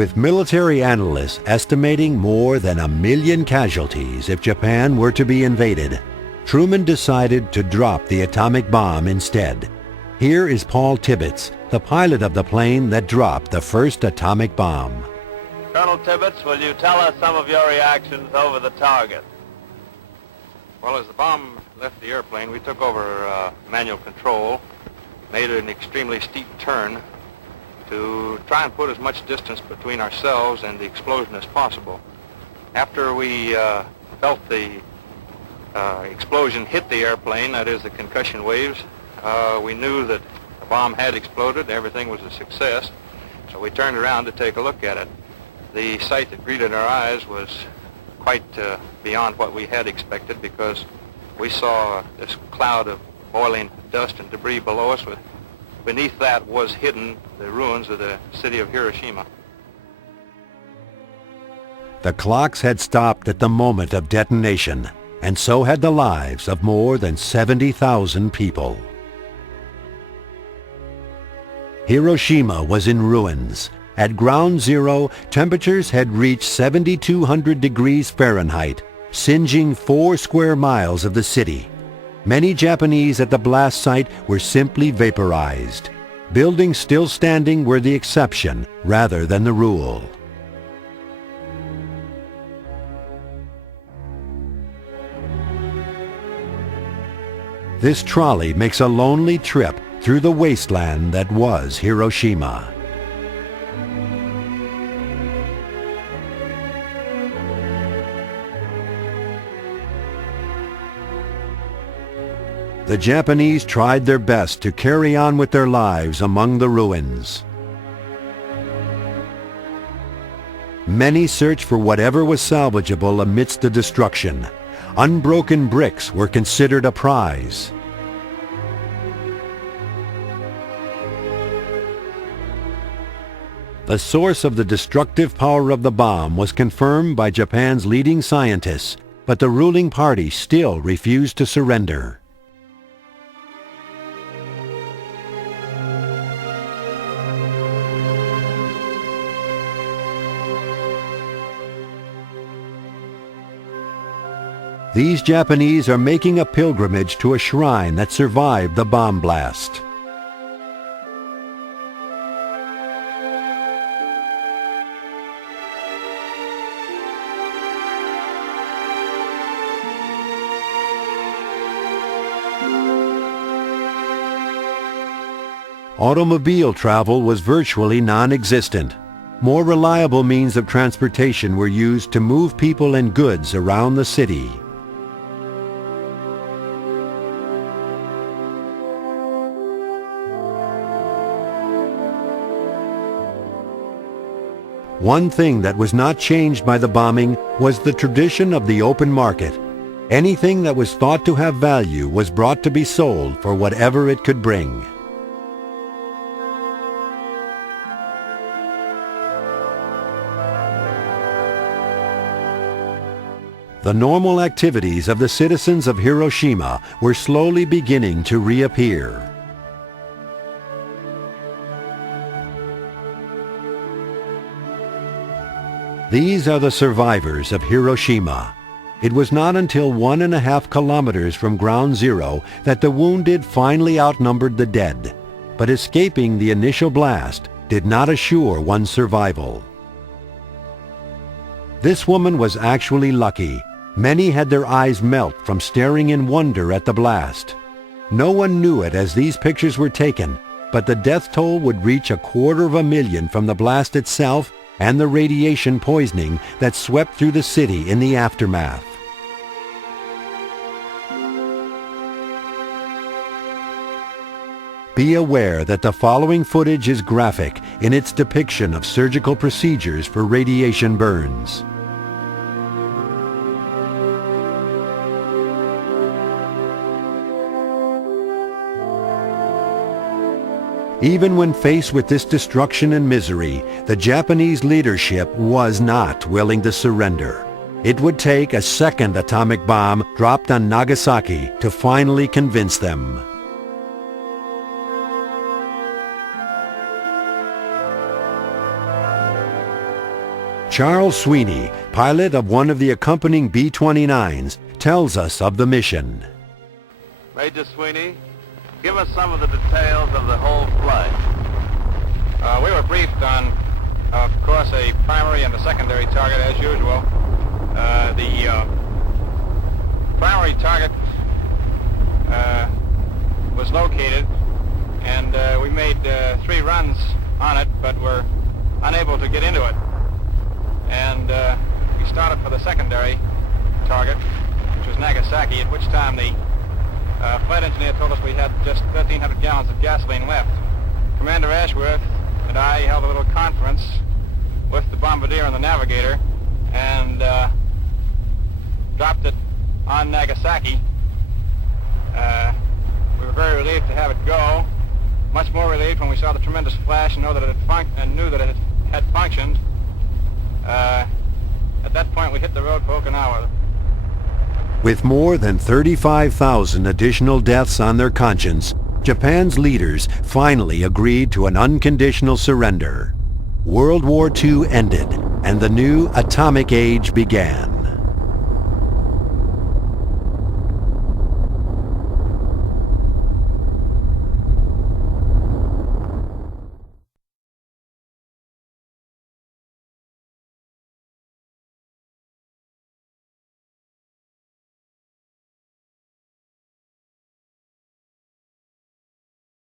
with military analysts estimating more than 1 million casualties if Japan were to be invaded, Truman decided to drop the atomic bomb instead. Here is Paul Tibbets, the pilot of the plane that dropped the first atomic bomb. Colonel Tibbets, will you tell us some of your reactions over the target? Well, as the bomb left the airplane, we took over manual control, made an extremely steep turn to try and put as much distance between ourselves and the explosion as possible. After we felt the explosion hit the airplane, that is the concussion waves, we knew that the bomb had exploded, everything was a success, so we turned around to take a look at it. The sight that greeted our eyes was quite beyond what we had expected, because we saw this cloud of boiling dust and debris below us. Beneath that was hidden the ruins of the city of Hiroshima. The clocks had stopped at the moment of detonation, and so had the lives of more than 70,000 people. Hiroshima was in ruins. At ground zero, temperatures had reached 7,200 degrees Fahrenheit, singeing 4 square miles of the city. Many Japanese at the blast site were simply vaporized. Buildings still standing were the exception rather than the rule. This trolley makes a lonely trip through the wasteland that was Hiroshima. The Japanese tried their best to carry on with their lives among the ruins. Many searched for whatever was salvageable amidst the destruction. Unbroken bricks were considered a prize. The source of the destructive power of the bomb was confirmed by Japan's leading scientists, but the ruling party still refused to surrender. These Japanese are making a pilgrimage to a shrine that survived the bomb blast. Automobile travel was virtually non-existent. More reliable means of transportation were used to move people and goods around the city. One thing that was not changed by the bombing was the tradition of the open market. Anything that was thought to have value was brought to be sold for whatever it could bring. The normal activities of the citizens of Hiroshima were slowly beginning to reappear. These are the survivors of Hiroshima. It was not until 1.5 kilometers from ground zero that the wounded finally outnumbered the dead. But escaping the initial blast did not assure one's survival. This woman was actually lucky. Many had their eyes melt from staring in wonder at the blast. No one knew it as these pictures were taken, but the death toll would reach 250,000 from the blast itself and the radiation poisoning that swept through the city in the aftermath. Be aware that the following footage is graphic in its depiction of surgical procedures for radiation burns. Even when faced with this destruction and misery, the Japanese leadership was not willing to surrender. It would take a second atomic bomb dropped on Nagasaki to finally convince them. Charles Sweeney, pilot of one of the accompanying B-29s, tells us of the mission. Major Sweeney, give us some of the details of the whole flight. We were briefed on, of course, a primary and a secondary target as usual. The primary target was located, and we made 3 runs on it, but were unable to get into it. And we started for the secondary target, which was Nagasaki, at which time the flight engineer told us we had just 1,300 gallons of gasoline left. Commander Ashworth and I held a little conference with the bombardier and the navigator, and dropped it on Nagasaki. We were very relieved to have it go. Much more relieved when we saw the tremendous flash and knew that it had functioned. At that point, we hit the road for Okinawa. With more than 35,000 additional deaths on their conscience, Japan's leaders finally agreed to an unconditional surrender. World War II ended, and the new atomic age began.